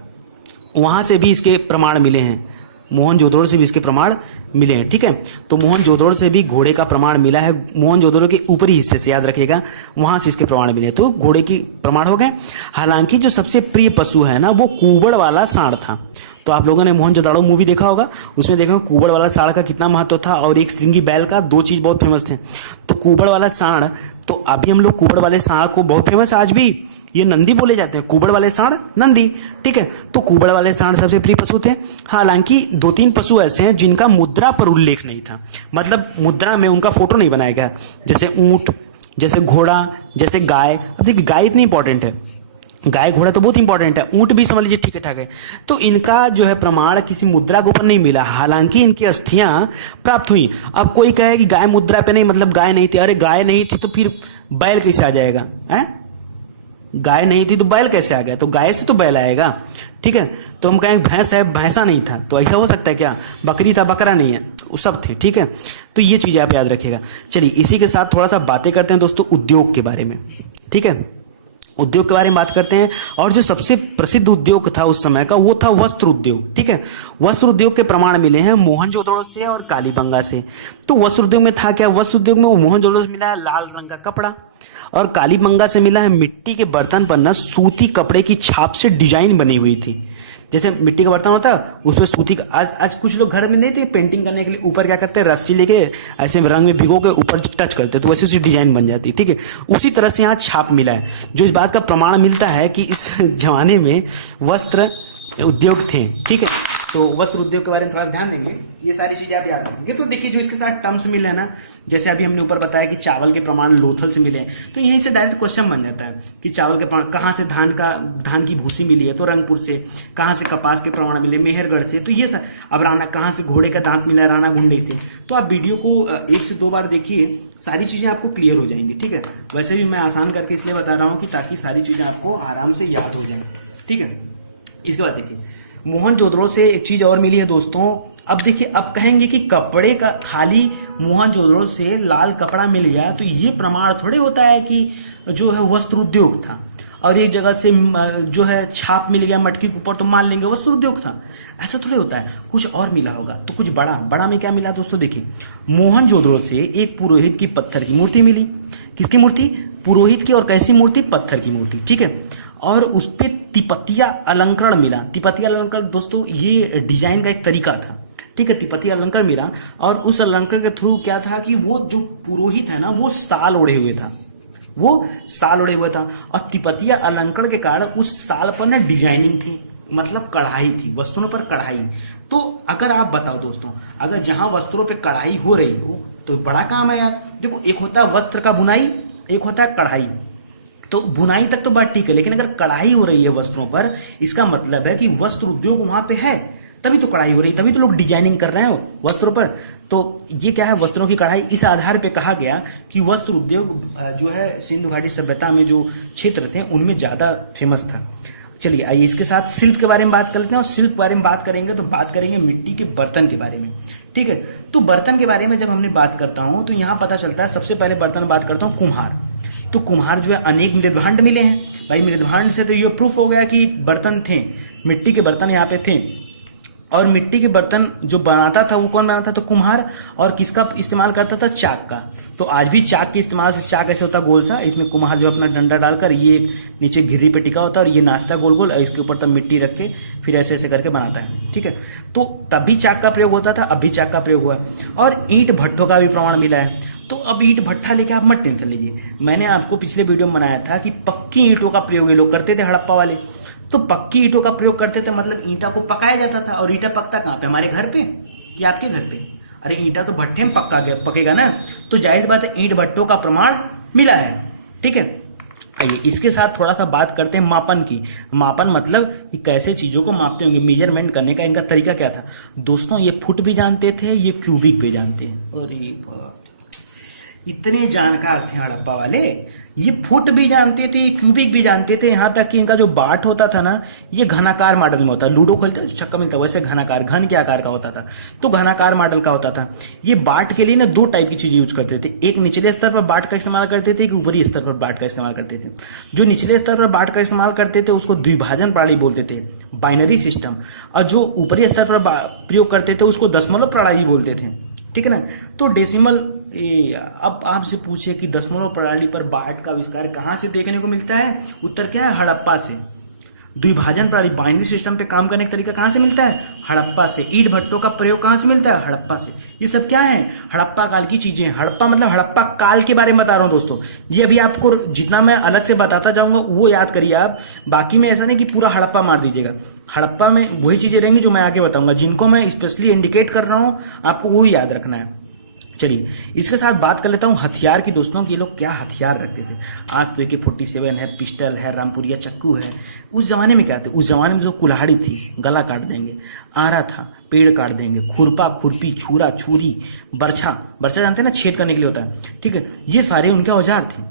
वहां से भी इसके प्रमाण मिले हैं। मोहनजोदड़ो से भी इसके प्रमाण मिले हैं, ठीक है। तो मोहनजोदड़ो से भी घोड़े का प्रमाण मिला है। मोहनजोदड़ो के ऊपरी हिस्से से, याद रखिएगा, वहां से इसके प्रमाण मिले, तो घोड़े की प्रमाण हो गए। हालांकि जो सबसे प्रिय पशु है ना, वो कुबड़ वाला सांड था। तो आप लोगों ने मोहनजोदड़ो मूवी देखा होगा, उसमें देखो कुबड़ वाला सांड का कितना महत्व था, और एक श्रृंगी बैल का, दो चीज बहुत फेमस थे। तो कुबड़ वाला सांड, तो अभी हम लोग कुबड़ वाले सांड को, बहुत फेमस आज भी ये नंदी बोले जाते हैं, कुबड़ वाले सांड नंदी, ठीक है। तो कुबड़ वाले सांड सबसे प्रिय पशु थे। हालांकि 2-3 पशु ऐसे हैं जिनका मुद्रा पर उल्लेख नहीं था, मतलब मुद्रा में उनका फोटो नहीं बनाया गया, जैसे ऊंट, जैसे घोड़ा, जैसे गाय। अब देखिए गाय इतनी इंपॉर्टेंट है, गाय घोड़ा तो बहुत इंपॉर्टेंट है, ऊंट भी समझ लीजिए ठीक ठाक है। तो इनका जो है प्रमाण किसी मुद्रा के ऊपर नहीं मिला। हालांकि इनकी अस्थियां प्राप्त हुई। अब कोई कहे कि गाय मुद्रा पे नहीं, मतलब गाय नहीं थी। अरे गाय नहीं थी तो फिर बैल कैसे आ जाएगा है? गाय नहीं थी तो बैल कैसे आ गया, तो गाय से तो बैल आएगा, ठीक है। तो हम कहें भैंस है, भैंसा नहीं था, तो ऐसा हो सकता है क्या, बकरी था, बकरा नहीं है, वो सब थे, ठीक है। तो ये चीजें आप याद रखिएगा। चलिए इसी के साथ थोड़ा सा बातें करते हैं दोस्तों उद्योग के बारे में, ठीक है। उद्योग के बारे में बात करते हैं, और जो सबसे प्रसिद्ध उद्योग था उस समय का वो था वस्त्र उद्योग, ठीक है। वस्त्र उद्योग के प्रमाण मिले हैं मोहनजोदड़ो से और कालीबंगा से। तो वस्त्र उद्योग में था क्या, वस्त्र उद्योग में वो मोहनजोदड़ो से मिला है लाल रंग का कपड़ा, और कालीबंगा से मिला है मिट्टी के बर्तन पर न सूती कपड़े की छाप से डिजाइन बनी हुई थी। जैसे मिट्टी का बर्तन होता है उसमें सूती का, आज कुछ लोग घर में नहीं थे पेंटिंग करने के लिए ऊपर क्या करते हैं, रस्सी लेके ऐसे रंग में भिगो के ऊपर टच करते हैं, तो वैसे उसी डिजाइन बन जाती है, ठीक है। उसी तरह से यहाँ छाप मिला है, जो इस बात का प्रमाण मिलता है कि इस जमाने में वस्त्र उद्योग थे, ठीक है। तो वस्त्र उद्योग के बारे में थोड़ा ध्यान देंगे, ये सारी चीजें आप याद रखेंगे। तो देखिए जो इसके साथ टर्म्स मिले हैं ना, जैसे अभी हमने ऊपर बताया कि चावल के प्रमाण लोथल से मिले हैं, तो यहीं से डायरेक्ट क्वेश्चन बन जाता है कि चावल के प्रमाण कहाँ से, धान की भूसी मिली है तो रंगपुर से, कहाँ से कपास के प्रमाण मिले, मेहरगढ़ से, तो ये सब। अब राणा कहाँ से घोड़े का दांत मिला, राणा गुंडे से। तो आप वीडियो को 1 से 2 बार देखिए, सारी चीजें आपको क्लियर हो जाएंगी, ठीक है। वैसे भी मैं आसान करके इसलिए बता रहा हूँ कि ताकि सारी चीजें आपको आराम से याद हो जाए, ठीक है। इसके बाद देखिए मोहनजोदड़ो से एक चीज और मिली है दोस्तों। अब देखिए, अब कहेंगे कि कपड़े का खाली मोहनजोदड़ो से लाल कपड़ा मिल गया तो ये प्रमाण थोड़े होता है कि जो है वस्त्र उद्योग था, और एक जगह से जो है छाप मिल गया मटकी के ऊपर तो मान लेंगे वस्त्र उद्योग था। ऐसा थोड़े होता है, कुछ और मिला होगा। तो कुछ बड़ा बड़ा में क्या मिला दोस्तों, देखिए मोहनजोदड़ो से एक पुरोहित की पत्थर की मूर्ति मिली। किसकी मूर्ति, पुरोहित की। और कैसी मूर्ति, पत्थर की मूर्ति, ठीक है। और उस पे तिपतिया अलंकरण मिला। तिपतिया अलंकरण दोस्तों ये डिजाइन का एक तरीका था, ठीक है। तिपतिया अलंकरण मिला, और उस अलंकरण के थ्रू क्या था कि वो जो पुरोहित है ना वो साल ओढ़े हुए था, वो साल ओढ़े हुए था। और तिपतिया अलंकरण के कारण उस साल पर ना डिजाइनिंग थी, मतलब कढ़ाई थी, वस्त्रों पर कढ़ाई। तो अगर आप बताओ दोस्तों, अगर जहां वस्त्रों पे कढ़ाई हो रही हो तो बड़ा काम है यार। देखो एक होता है वस्त्र का बुनाई, एक होता है कढ़ाई। तो बुनाई तक तो बात ठीक है, लेकिन अगर कढ़ाई हो रही है वस्त्रों पर, इसका मतलब है कि वस्त्र उद्योग वहां पे है, तभी तो कढ़ाई हो रही, तभी तो लोग डिजाइनिंग कर रहे हैं वस्त्रों पर। तो ये क्या है, वस्त्रों की कढ़ाई। इस आधार पे कहा गया कि वस्त्र उद्योग जो है सिंधु घाटी सभ्यता में जो क्षेत्र थे उनमें ज्यादा फेमस था। चलिए आइए इसके साथ शिल्प के बारे में बात कर लेते हैं। और शिल्प के बारे में बात करेंगे तो बात करेंगे मिट्टी के बर्तन के बारे में, ठीक है। तो बर्तन के बारे में जब हमने बात करता हूं तो यहां पता चलता है, सबसे पहले बर्तन बात करता हूं कुम्हार। तो कुम्हार जो है अनेक मृदभांड मिले हैं भाई। मृदभांड से तो ये प्रूफ हो गया कि बर्तन थे, मिट्टी के बर्तन यहाँ पे थे। और मिट्टी के बर्तन जो बनाता था वो कौन बनाता था, तो कुम्हार। और किसका इस्तेमाल करता था, चाक का। तो आज भी चाक के इस्तेमाल से, चाक ऐसे होता गोल सा, इसमें कुम्हार जो अपना डंडा डालकर ये नीचे घिर्री पे टिका होता है और ये नाचता गोल गोल, और इसके ऊपर तब मिट्टी रख के फिर ऐसे ऐसे करके बनाता है, ठीक है। तो तभी चाक का प्रयोग होता था, अभी चाक का प्रयोग हुआ। और ईंट भट्टों का भी प्रमाण मिला है। तो अब ईंट भट्ठा लेके आप मत टेंशन लीजिए, मैंने आपको पिछले वीडियो में बनाया था कि पक्की ईंटों का प्रयोग ये लोग करते थे हड़प्पा वाले। तो पक्की ईंटों का प्रयोग करते थे, मतलब ईंटा को पकाया जाता था। और ईंटा पकता कहाँ पे, हमारे घर पे कि आपके घर पे? अरे ईंटा तो भट्ठे में पकेगा ना, तो जाहिर बात है ईंट भट्टों का प्रमाण मिला है, ठीक है। आइए इसके साथ थोड़ा सा बात करते हैं मापन की। मापन मतलब कि कैसे चीजों को मापते होंगे, मेजरमेंट करने का इनका तरीका क्या था दोस्तों। ये फुट भी जानते थे, ये क्यूबिक भी जानते हैं। अरे इतने जानकार थे हड़प्पा वाले, ये फुट भी जानते थे, क्यूबिक भी जानते थे। यहां तक कि इनका जो बाट होता था ना, ये घनाकार मॉडल में होता है। लूडो खेलते छक्का मिलता, वैसे घनाकार, घन के आकार का होता था, तो घनाकार मॉडल का होता था। ये बाट के लिए ना 2 टाइप की चीजें यूज करते थे। एक निचले स्तर पर बाट का इस्तेमाल करते थे, एक ऊपरी स्तर पर बाट का इस्तेमाल करते थे। जो निचले स्तर पर बाट का इस्तेमाल करते थे उसको द्विभाजन प्रणाली बोलते थे, बाइनरी सिस्टम। और जो ऊपरी स्तर पर प्रयोग करते थे उसको दशमलव प्रणाली बोलते थे, ठीक है ना। तो डेसिमल, अब आपसे पूछे कि दशमलव प्रणाली पर बाट का आविष्कार कहां से देखने को मिलता है, उत्तर क्या है, हड़प्पा से। द्विभाजन प्रणाली, बाइनरी सिस्टम पे काम करने का तरीका कहां से मिलता है, हड़प्पा से। ईंट भट्टों का प्रयोग कहां से मिलता है, हड़प्पा से। ये सब क्या है, हड़प्पा काल की चीजें हैं। हड़प्पा मतलब हड़प्पा काल के बारे में बता रहा हूं दोस्तों। ये अभी आपको जितना मैं अलग से बताता जाऊंगा वो याद करिए आप, बाकी में ऐसा नहीं कि पूरा हड़प्पा मार दीजिएगा। हड़प्पा में वही चीजें रहेंगी जो मैं आगे बताऊंगा, जिनको मैं स्पेशली इंडिकेट कर रहा हूं, आपको वो याद रखना है। चलिए इसके साथ बात कर लेता हूं हथियार की दोस्तों, कि ये लोग क्या हथियार रखते थे। आज तो AK-47 है, पिस्टल है, रामपुरिया चक्कू है। उस जमाने में क्या थे, उस जमाने में जो कुल्हाड़ी थी, गला काट देंगे। आरा था, पेड़ काट देंगे। खुरपा, खुरपी, छुरा, छुरी, बर्छा, बर्छा जानते हैं ना, छेद करने के लिए होता है, ठीक है। ये सारे उनके औजार थे।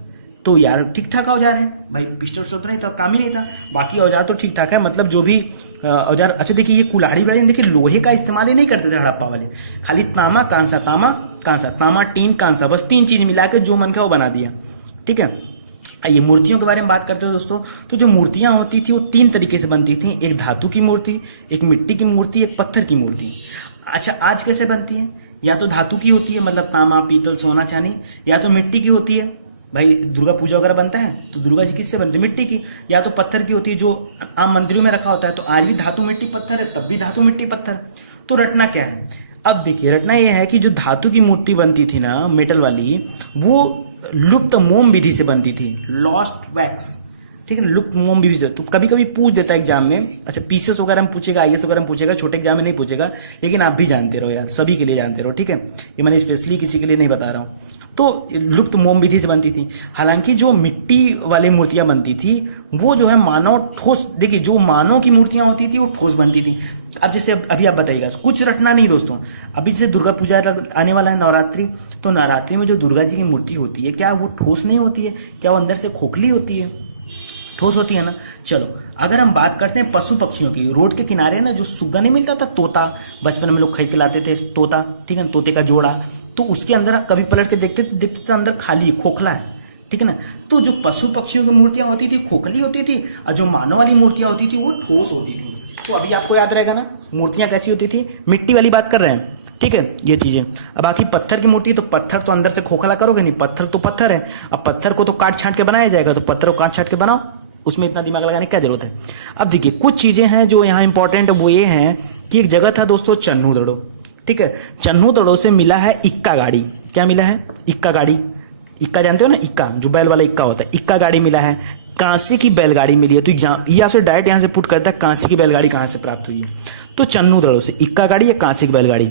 तो यार ठीक ठाक औजार है भाई, पिस्टल उस्टल तो नहीं था, काम ही नहीं था, बाकी औजार तो ठीक ठाक है, मतलब जो भी औजार। अच्छा देखिए ये कुल्हाड़ी वुल्हाड़ी देखिए लोहे का इस्तेमाल ही नहीं करते थे हड़प्पा वाले, खाली तामा कांसा, तामा कांसा, तामा टीन कांसा, बस 3 चीज मिला के जो मन का वो बना दिया। ठीक है, आइए मूर्तियों के बारे में बात करते हो दोस्तों। तो जो मूर्तियां होती थी वो 3 तरीके से बनती थी, एक धातु की मूर्ति, एक मिट्टी की मूर्ति, एक पत्थर की मूर्ति। अच्छा आज कैसे बनती है, या तो धातु की होती है मतलब तांबा पीतल सोना चांदी, या तो मिट्टी की होती है, भाई दुर्गा पूजा वगैरह बनता है तो दुर्गा जी किससे बनती है, मिट्टी की, या तो पत्थर की होती है जो आम मंदिरों में रखा होता है। तो आज भी धातु मिट्टी पत्थर है, तब भी धातु मिट्टी पत्थर। तो रटना क्या है, अब देखिए रटना यह है कि जो धातु की मूर्ति बनती थी ना मेटल वाली, वो लुप्त मोम विधि से बनती थी, लॉस्ट वैक्स। ठीक है ना, लुप्त मोम विधि से। तो कभी कभी पूछ देता है एग्जाम में, अच्छा पीसेस वगैरह में पूछेगा, आईएएस वगैरह में पूछेगा, छोटे एग्जाम में नहीं पूछेगा, लेकिन आप भी जानते रहो यार, सभी के लिए जानते रहो। ठीक है, ये मैंने स्पेशली किसी के लिए नहीं बता रहा हूँ। तो लुप्त मोम विधि से बनती थी। हालांकि जो मिट्टी वाली मूर्तियां बनती थी वो जो है मानव ठोस, देखिए जो मानव की मूर्तियां होती थी वो ठोस बनती थी। अब जैसे अभी आप बताइएगा, कुछ रटना नहीं दोस्तों। अभी जैसे दुर्गा पूजा आने वाला है, नवरात्रि, तो नवरात्रि में जो दुर्गा जी की मूर्ति होती है क्या वो ठोस नहीं होती है, क्या वो अंदर से खोखली होती है, ठोस होती है ना। चलो अगर हम बात करते हैं पशु पक्षियों की, रोड के किनारे ना जो सुग्गा नहीं मिलता था, तोता, बचपन में लोग खरीद के लाते थे तोता, ठीक है, तोते का जोड़ा, तो उसके अंदर कभी पलट के देखते थे अंदर खाली खोखला है। ठीक है ना, तो जो पशु पक्षियों की मूर्तियां होती थी खोखली होती थी, और जो मानव वाली मूर्तियां होती थी वो ठोस होती थी। तो अभी आपको याद रहेगा ना मूर्तियां कैसी होती थी, मिट्टी वाली बात कर रहे हैं। ठीक है, ये चीजें। अब बाकी पत्थर की मूर्ति, तो पत्थर तो अंदर से खोखला करोगे नहीं, पत्थर तो पत्थर है। अब पत्थर को तो काट छांट के बनाया जाएगा, तो पत्थर को काट छांट के बनाओ, उसमें इतना दिमाग लगाने की क्या जरूरत है। अब देखिए कुछ चीजें हैं जो यहाँ इंपॉर्टेंट है, वो ये हैं कि एक जगह था दोस्तों चन्नू दड़ो। ठीक है, चन्नू दड़ो से मिला है इक्का गाड़ी। क्या मिला है, इक्का गाड़ी। इक्का जानते हो ना, इक्का जो बैल वाला इक्का होता है, इक्का गाड़ी मिला है। कांसे की बैलगाड़ी मिली है। तो ये आपसे डायरेक्ट यहां से पुट करता है कांसे की बैलगाड़ी कहां से प्राप्त हुई है, तो चन्नू दड़ो से इक्का गाड़ी या कांसे की बैलगाड़ी।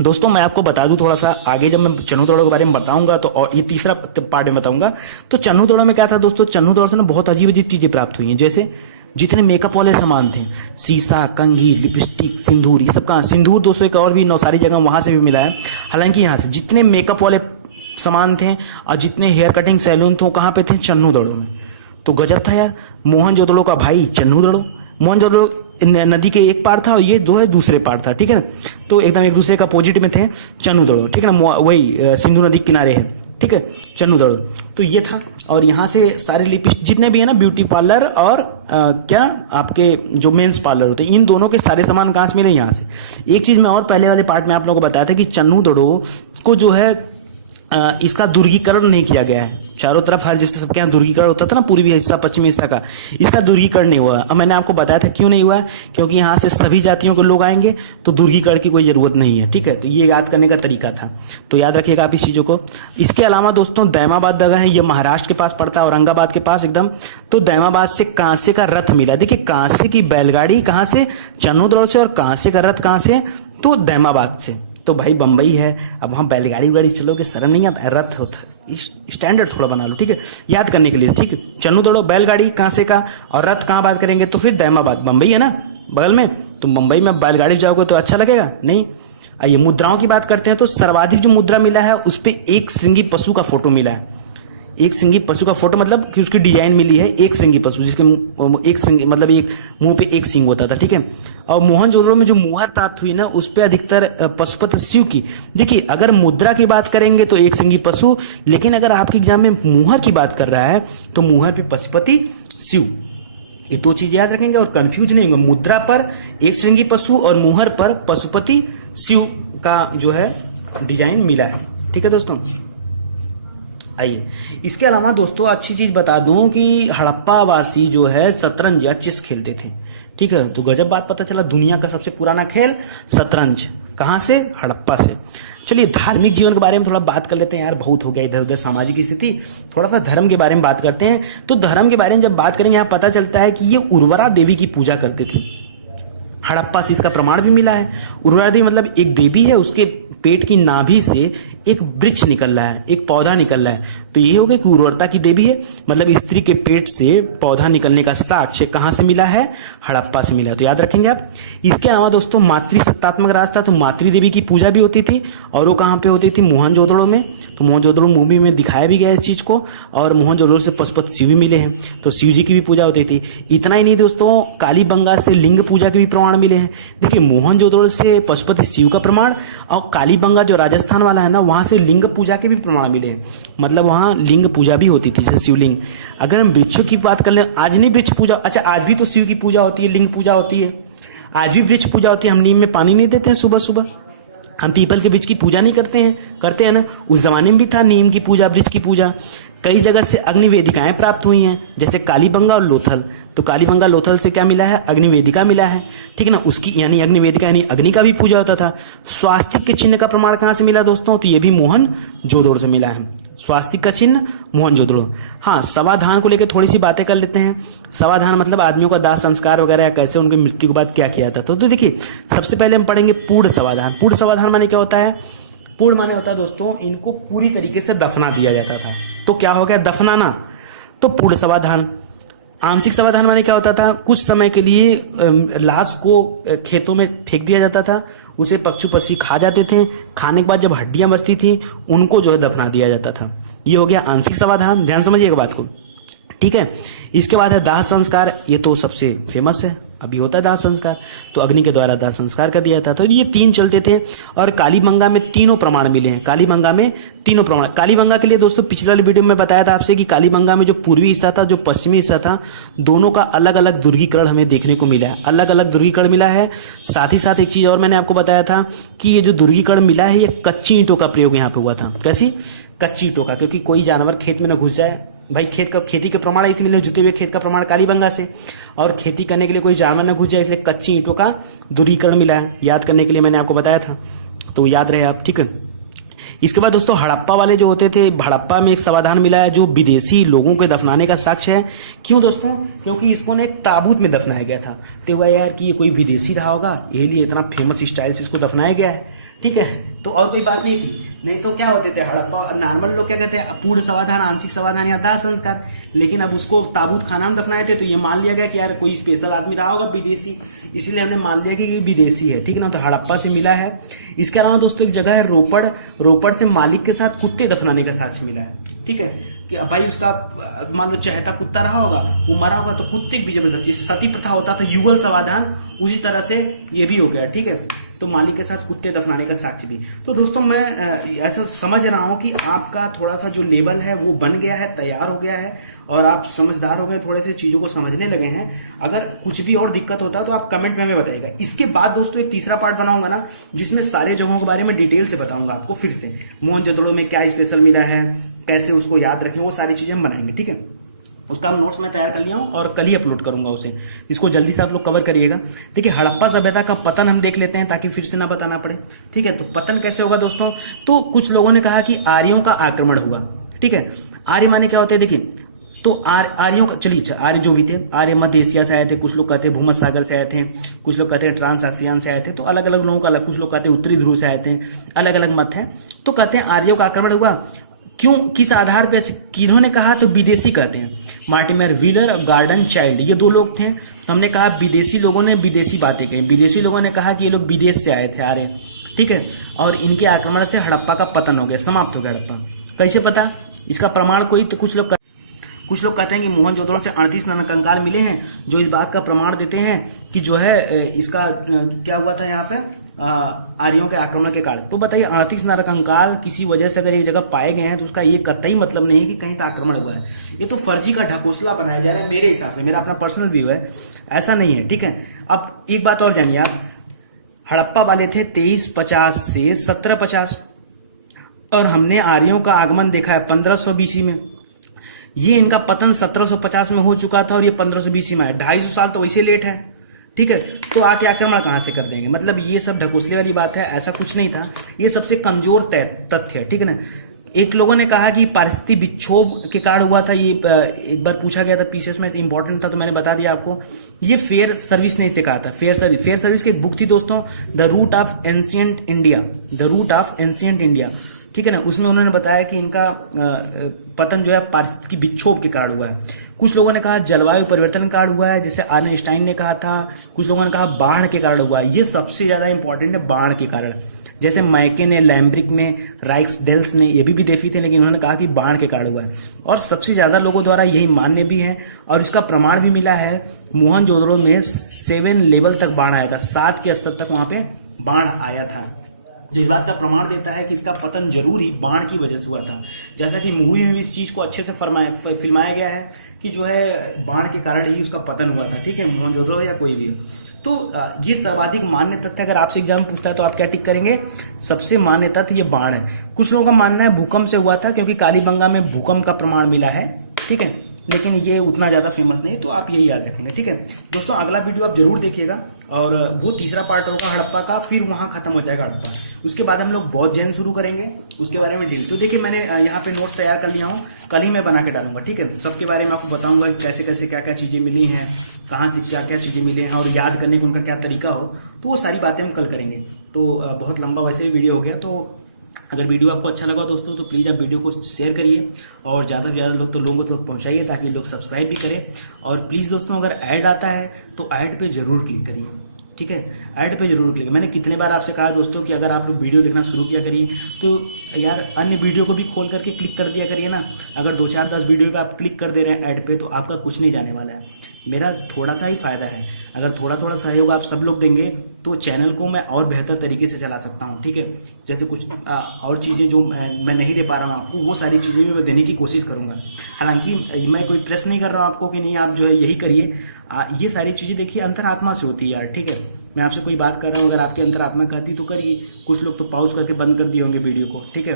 दोस्तों मैं आपको बता दूं थोड़ा सा आगे, जब मैं चन्नू दड़ो के बारे में बताऊंगा तो, और ये तीसरा पार्ट में बताऊंगा। तो चन्नू दड़ो में क्या था दोस्तों, चन्नू दड़ो से ना बहुत अजीब अजीब चीजें प्राप्त हुई हैं, जैसे जितने मेकअप वाले सामान थे, शीशा, कंघी, लिपस्टिक, सिंदूर, ये सब कहाँ, सिंदूर दोस्तों एक और भी नौसारी जगह वहां से भी मिला है। हालांकि यहाँ से जितने मेकअप वाले सामान थे और जितने हेयर कटिंग सैलून थे वो कहाँ पे थे, चन्नू दड़ो में। तो गजब था यार, मोहनजोदड़ो का भाई चन्नू दड़ो। मोहनजोदड़ो नदी के एक पार था और ये दो है दूसरे पार था। ठीक है ना, तो एकदम एक दूसरे का अपोजिट में थे चन्नू दड़ो। ठीक है ना, वही सिंधु नदी किनारे है। ठीक है, चन्नू दड़ो तो ये था। और यहाँ से सारे लिपिस्ट जितने भी है ना, ब्यूटी पार्लर और क्या आपके जो मेंस पार्लर होते हैं, इन दोनों के सारे सामान कहाँ से मिले, यहाँ से। एक चीज मैं और पहले वाले पार्ट में आप लोगों को बताया था कि चन्नू दड़ो को जो है इसका दुर्गीकरण नहीं किया गया है। चारों तरफ हर जैसे सबके यहाँ दुर्गीकरण होता था ना, पूर्वी हिस्सा पश्चिमी हिस्सा का, इसका दुर्गीकरण नहीं हुआ। अब मैंने आपको बताया था क्यों नहीं हुआ है, क्योंकि यहाँ से सभी जातियों के लोग आएंगे तो दुर्गीकरण की कोई जरूरत नहीं है। ठीक है, तो ये याद करने का तरीका था, तो याद रखिएगा आप इस चीजों को। इसके अलावा दोस्तों दैमाबाद जगह है, ये महाराष्ट्र के पास पड़ता है, औरंगाबाद के पास एकदम। तो दैमाबाद से कांसे का रथ मिला। देखिए कांसे की बैलगाड़ी कहाँ से, चन्नू दड़ो से, और कांसे का रथ कहाँ से, तो दैमाबाद से। तो भाई बंबई है, अब वहां बैलगाड़ी वाड़ी चलोगे शर्म नहीं आता, रथ होता है, स्टैंडर्ड थोड़ा बना लो। ठीक है, याद करने के लिए। ठीक है, चन्नू दड़ो बैलगाड़ी कांसे का, और रथ कहाँ बात करेंगे तो फिर दैमाबाद, बंबई है ना बगल में, तो मुंबई में बैलगाड़ी जाओगे तो अच्छा लगेगा नहीं। आइए मुद्राओं की बात करते हैं। तो सर्वाधिक जो मुद्रा मिला है उस पर एक श्रृंगी पशु का फोटो मिला है। एक श्रृंगी पशु का फोटो मतलब कि उसकी डिजाइन मिली है, एक श्रृंगी पशु जिसके एक श्रृंगी मतलब एक मुंह पे एक सिंग होता था। ठीक है, और मोहनजोदड़ो में जो मुहर प्राप्त हुई ना उस पे अधिकतर पशुपति शिव की। देखिए अगर मुद्रा की बात करेंगे तो एक श्रृंगी पशु, लेकिन अगर आपके एग्जाम में मुहर की बात कर रहा है तो मुहर पे पशुपति शिव। ये दो चीज याद रखेंगे और कंफ्यूज नहीं होंगे। मुद्रा पर एक श्रृंगी पशु और मुहर पर पशुपति शिव का जो है डिजाइन मिला है। ठीक है दोस्तों, आइए इसके अलावा दोस्तों अच्छी चीज बता दूं कि हड़प्पा वासी जो है शतरंज या चेस खेलते थे। ठीक है, तो गजब बात पता चला, दुनिया का सबसे पुराना खेल शतरंज कहां से, हड़प्पा से। चलिए धार्मिक जीवन के बारे में थोड़ा बात कर लेते हैं यार, बहुत हो गया इधर उधर सामाजिक स्थिति, थोड़ा सा धर्म के बारे में बात करते हैं। तो धर्म के बारे में जब बात करेंगे यहाँ पता चलता है कि ये उर्वरा देवी की पूजा करते थे। हड़प्पा से इसका प्रमाण भी मिला है। उर्वरा देवी मतलब एक देवी है, उसके पेट की नाभि से एक वृक्ष निकल रहा है, एक पौधा निकल रहा है, तो ये हो गया कि उर्वरता की देवी है। मतलब स्त्री के पेट से पौधा निकलने का साक्ष्य कहाँ से मिला है? हड़प्पा से मिला है, तो याद रखेंगे आप। इसके अलावा दोस्तों मातृसत्तात्मक राज था, तो मातृ देवी की पूजा भी होती थी, और वो कहाँ पे होती थी? मोहनजोदड़ो में। तो मोहनजोदड़ो मूवी में दिखाया भी गया इस चीज को, और मोहनजोदड़ो से पशुपति शिव भी मिले हैं, तो शिव जी की भी पूजा होती थी। इतना ही नहीं दोस्तों, कालीबंगा से लिंग पूजा के भी प्रमाण मिले हैं। देखिए मोहनजोदड़ो से पशुपति शिव का प्रमाण, और कालीबंगा जो राजस्थान वाला है ना, वहां से लिंग पूजा के भी प्रमाण मिले हैं। मतलब वहां लिंग पूजा भी होती थी, जैसे शिवलिंग। अगर हम वृक्षों की बात कर ले, आज नहीं वृक्ष पूजा, अच्छा आज भी तो शिव की पूजा होती है, लिंग पूजा होती है, आज भी वृक्ष पूजा होती है। हम नीम में पानी नहीं देते हैं सुबह सुबह, हम पीपल के वृक्ष की पूजा नहीं करते हैं ना। उस जमाने में भी था नीम की पूजा, वृक्ष की पूजा। कई जगह से अग्निवेदिकाएं प्राप्त हुई हैं, जैसे कालीबंगा और लोथल। तो कालीबंगा लोथल से क्या मिला है? अग्निवेदिका मिला है, ठीक है ना। उसकी यानी अग्निवेदिका यानी अग्नि का भी पूजा होता था। स्वास्तिक के चिन्ह का प्रमाण कहाँ से मिला दोस्तों? तो ये भी मोहनजोदड़ो से मिला है। स्वास्तिक का चिन्ह मोहनजोदड़ो। हाँ, समाधान को लेकर थोड़ी सी बातें कर लेते हैं। समाधान मतलब आदमियों का दाह संस्कार वगैरह, कैसे उनकी मृत्यु के बाद क्या किया था। तो देखिए सबसे पहले हम पढ़ेंगे पूर्ण समाधान। पूर्ण समाधान माने क्या होता है? पूर्ण माने होता है दोस्तों, इनको पूरी तरीके से दफना दिया जाता था। तो क्या हो गया? दफनाना, तो पूर्ण समाधान। आंशिक समाधान माने क्या होता था? कुछ समय के लिए लाश को खेतों में फेंक दिया जाता था, उसे पशु पक्षी खा जाते थे, खाने के बाद जब हड्डियां बचती थी उनको जो है दफना दिया जाता था। ये हो गया आंशिक समाधान, ध्यान समझिएगा बात को, ठीक है। इसके बाद है दाह संस्कार, ये तो सबसे फेमस है, अभी होता है दाह संस्कार। तो अग्नि के द्वारा दाह संस्कार कर दिया था। तो ये तीन चलते थे, और कालीबंगा में तीनों प्रमाण मिले हैं। कालीबंगा में तीनों प्रमाण। कालीबंगा के लिए दोस्तों पिछले वाले वीडियो में बताया था आपसे कि कालीबंगा में जो पूर्वी हिस्सा था, जो पश्चिमी हिस्सा था, दोनों का अलग अलग दुर्गीकरण हमें देखने को मिला है, अलग अलग दुर्गीकरण मिला है। साथ ही साथ एक चीज और मैंने आपको बताया था कि ये जो दुर्गीकरण मिला है, ये कच्ची ईंटों का प्रयोग यहाँ पे हुआ था। कैसी? कच्ची ईंटों का, क्योंकि कोई जानवर खेत में न घुस जाए। भाई खेती के प्रमाण इसी मिले, जुते हुए खेत का प्रमाण कालीबंगा से, और खेती करने के लिए कोई जानवर न घुस जाए, इसलिए कच्ची ईंटों का दूरीकरण मिला है। याद करने के लिए मैंने आपको बताया था, तो याद रहे आप, ठीक है। इसके बाद दोस्तों हड़प्पा वाले जो होते थे, हड़प्पा में एक समाधान मिला है जो विदेशी लोगों के दफनाने का साक्ष्य है। क्यों दोस्तों? क्योंकि इसको ना एक ताबूत में दफनाया गया था। तो हुआ यार कि ये कोई विदेशी रहा होगा, यही लिए इतना फेमस स्टाइल से इसको दफनाया गया है, ठीक है। तो और कोई बात नहीं थी, नहीं तो क्या होते थे हड़प्पा नॉर्मल लोग क्या कहते हैं, पूर्ण समाधान, आंशिक समाधान या दाह संस्कार। लेकिन अब उसको ताबूत खाना में दफनाए थे, तो ये मान लिया गया कि यार कोई स्पेशल आदमी रहा होगा विदेशी, इसलिए हमने मान लिया कि ये विदेशी है, ठीक है ना। तो हड़प्पा से मिला है। इसके अलावा दोस्तों एक जगह है रोपड़, रोपड़ से मालिक के साथ कुत्ते दफनाने का साक्ष्य मिला है, ठीक है। कि भाई उसका मान लो चहेता कुत्ता रहा होगा, वो मरा होगा, तो कुत्ते की भी जबरदस्ती, सती प्रथा होता था युगल समाधान, उसी तरह से ये भी हो गया, ठीक है। तो मालिक के साथ कुत्ते दफनाने का साक्ष्य भी। तो दोस्तों मैं ऐसा समझ रहा हूं कि आपका थोड़ा सा जो लेवल है वो बन गया है, तैयार हो गया है, और आप समझदार हो गए, थोड़े से चीजों को समझने लगे हैं। अगर कुछ भी और दिक्कत होता है तो आप कमेंट में हमें बताइएगा। इसके बाद दोस्तों एक तीसरा पार्ट बनाऊंगा ना, जिसमें सारे जगहों के बारे में डिटेल से बताऊंगा आपको। फिर से मोहनजोदड़ो में क्या स्पेशल मिला है, कैसे उसको याद रखें, वो सारी चीजें हम बनाएंगे, ठीक है। उसका हम नोट्स मैं तैयार कर लिया हूं और कल ही अपलोड करूंगा उसे, इसको जल्दी से आप लोग कवर करिएगा। देखिए हड़प्पा सभ्यता का पतन हम देख लेते हैं ताकि फिर से ना बताना पड़े, ठीक है। तो पतन कैसे होगा दोस्तों? तो कुछ लोगों ने कहा कि आर्यों का आक्रमण हुआ, ठीक है। आर्य माने क्या होते हैं? देखिए तो आर्यों का, चलिए आर्य जो भी थे, आर्य मध्य एशिया से आए थे, कुछ लोग कहते हैं भूमध्य सागर से आए थे, कुछ लोग कहते हैं ट्रांसआक्सियन से आए थे। तो अलग अलग लोगों का अलग, कुछ लोग कहते हैं उत्तरी ध्रुव से आए थे, अलग अलग मत है। तो कहते हैं आर्यों का आक्रमण हुआ। क्यों, किस आधार पे, किन्होंने कहा? तो विदेशी कहते हैं, मार्टिमर व्हीलर और गार्डन चाइल्ड, ये दो लोग थे। तो हमने कहा विदेशी लोगों ने विदेशी बातें कही, विदेशी लोगों ने कहा कि ये लोग विदेश से आए थे आर्य, ठीक है। और इनके आक्रमण से हड़प्पा का पतन हो गया, समाप्त हो गया हड़प्पा। कैसे पता? इसका प्रमाण कोई, तो कुछ लोग कहते हैं कि मोहनजोदड़ो से 38 कंकाल मिले हैं, जो इस बात का प्रमाण देते हैं कि जो है इसका क्या हुआ था यहाँ पे आर्यों के आक्रमण के कारण। तो बताइए 38 कंकाल किसी वजह से अगर एक जगह पाए गए हैं तो उसका ये कतई मतलब नहीं है कि कहीं पे आक्रमण हुआ है। ये तो फर्जी का ढकोसला बनाया जा रहा है मेरे हिसाब से, मेरा अपना पर्सनल व्यू है, ऐसा नहीं है, ठीक है। अब एक बात और जानिए आप, हड़प्पा वाले थे 2350 से 1750, और हमने आर्यों का आगमन देखा है 1500 BC में। ये इनका पतन 1750 में हो चुका था और ये 1500 BC में है, 250 साल तो वैसे लेट है, ठीक है। तो आके आक्रमण कहां से कर देंगे? मतलब ये सब ढकोसले वाली बात है, ऐसा कुछ नहीं था, ये सबसे कमजोर तथ्य है, ठीक है ना। एक लोगों ने कहा कि पारिस्थितिक विक्षोभ के कारण हुआ था। ये एक बार पूछा गया था पीसीएस में, इंपॉर्टेंट था तो मैंने बता दिया आपको। ये फेयर सर्विस ने इसे कहा था, फेयर सर्विस की एक बुक थी दोस्तों, the root of ancient India, the root of ancient India, ठीक है ना। उसमें उन्होंने बताया कि इनका पतन जो है पारिस्थितिक विक्षोभ के कारण हुआ है। कुछ लोगों ने कहा जलवायु परिवर्तन के कारण हुआ है, जैसे आइंस्टाइन ने कहा था। कुछ लोगों ने कहा बाढ़ के कारण हुआ है। ये सबसे ज्यादा इंपॉर्टेंट है, बाढ़ के कारण। जैसे मैके ने, लैम्ब्रिक ने, राइक्सडेल्स ने, ये भी विदेशी थे लेकिन उन्होंने कहा कि बाढ़ के कारण हुआ है। और सबसे ज्यादा लोगों द्वारा यही मान्य भी है और इसका प्रमाण भी मिला है। मोहनजोदड़ो में 7 लेवल तक बाढ़ आया था, 7 के स्तर तक वहां पे बाढ़ आया था, जो इस बात का प्रमाण देता है कि इसका पतन जरूर ही बाढ़ की वजह से हुआ था। जैसा कि मूवी में भी इस चीज को अच्छे से फिल्माया गया है कि जो है बाढ़ के कारण ही उसका पतन हुआ था, ठीक है, मोहनजोदड़ो या कोई भी हो। तो ये सर्वाधिक मान्य तथ्य, अगर आपसे एग्जाम पूछता है तो आप क्या टिक करेंगे? सबसे मान्य तथ्य ये बाढ़ है। कुछ लोगों का मानना है भूकंप से हुआ था, क्योंकि कालीबंगा में भूकंप का प्रमाण मिला है, ठीक है, लेकिन ये उतना ज्यादा फेमस नहीं, तो आप यही याद रखेंगे, ठीक है दोस्तों। अगला वीडियो आप जरूर देखिएगा और वो तीसरा पार्ट होगा हड़प्पा का, फिर वहां खत्म हो जाएगा हड़प्पा। उसके बाद हम लोग बौद्ध जैन शुरू करेंगे, उसके बारे में डिटेल। तो देखिए मैंने यहाँ पे नोट्स तैयार कर लिया हूँ, कल ही मैं बना के डालूंगा, ठीक है। सबके बारे में आपको बताऊंगा कि कैसे कैसे क्या क्या चीजें मिली हैं, कहाँ से क्या क्या चीजें मिली हैं और याद करने का उनका क्या तरीका हो, तो वो सारी बातें हम कल करेंगे। तो बहुत लंबा वैसे भी वीडियो हो गया, तो अगर वीडियो आपको अच्छा लगा दोस्तों तो प्लीज़ आप वीडियो को शेयर करिए और ज़्यादा से ज़्यादा लोगों तक पहुंचाइए ताकि लोग सब्सक्राइब भी करें। और प्लीज़ दोस्तों अगर ऐड आता है तो ऐड पे ज़रूर क्लिक करिए, ठीक है, ऐड पे जरूर क्लिक। मैंने कितने बार आपसे कहा दोस्तों कि अगर आप लोग वीडियो देखना शुरू किया करिए तो यार अन्य वीडियो को भी खोल करके क्लिक कर दिया करिए ना। अगर 2-4-10 वीडियो पे आप क्लिक कर दे रहे हैं ऐड पे तो आपका कुछ नहीं जाने वाला है, मेरा थोड़ा सा ही फायदा है। अगर थोड़ा थोड़ा सहयोग आप सब लोग देंगे तो चैनल को मैं और बेहतर तरीके से चला सकता हूँ, ठीक है। जैसे कुछ और चीज़ें जो मैं नहीं दे पा रहा हूँ आपको, वो सारी चीज़ें भी मैं देने की कोशिश करूँगा। हालांकि मैं कोई प्रेस नहीं कर रहा हूँ आपको कि नहीं आप जो है यही करिए। ये सारी चीज़ें देखिए अंतरात्मा से होती है यार, ठीक है। मैं आपसे कोई बात कर रहा हूँ, अगर आपकी अंतरात्मा कहती तो करिए। कुछ लोग तो पॉज करके बंद कर दिए होंगे वीडियो को, ठीक है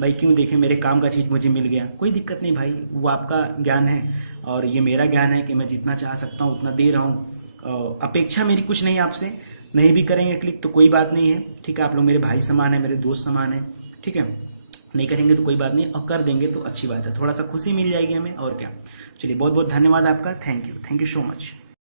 भाई, क्यों देखें, मेरे काम का चीज़ मुझे मिल गया, कोई दिक्कत नहीं भाई, वो आपका ज्ञान है और ये मेरा ज्ञान है कि मैं जितना चाह सकता हूँ उतना दे रहा हूँ। अपेक्षा मेरी कुछ नहीं आपसे, नहीं भी करेंगे क्लिक तो कोई बात नहीं है, ठीक है। आप लोग मेरे भाई समान है, मेरे दोस्त समान है, ठीक है। नहीं करेंगे तो कोई बात नहीं और कर देंगे तो अच्छी बात है, थोड़ा सा खुशी मिल जाएगी हमें और क्या। चलिए बहुत बहुत धन्यवाद आपका, थैंक यू सो मच।